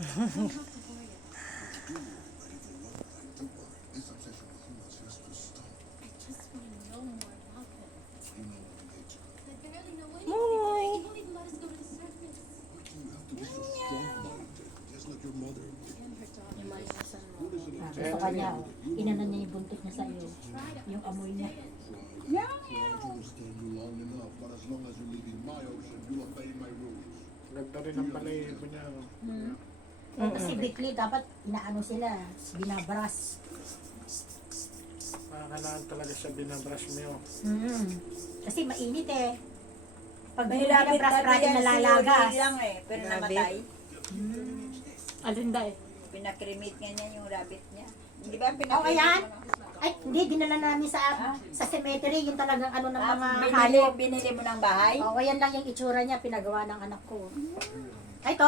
Moy! Gusto ka niya, oh. Inanan niya yung buntot niya sa iyo. Yung amoy niya. Ganda rin ang balahibo niya. Kasi bigli dapat inaano sila, binabras. Makakalaan talaga siya binabrush mo. Kasi mainit eh. Pag May hindi rabbit binabras tabi natin yan si nalalagas. Uri lang eh, pero namatay. Alinda eh. Pinakrimate nga niya yung rabbit niya. Di ba Oh, pinakrimate ayan. mo na? Ay, hindi, dinala namin sa cemetery, yung talagang ano ng mga binili, halip. binili mo ng bahay? Oh, ayan lang yung itsura niya, pinagawa ng anak ko. Ay, to,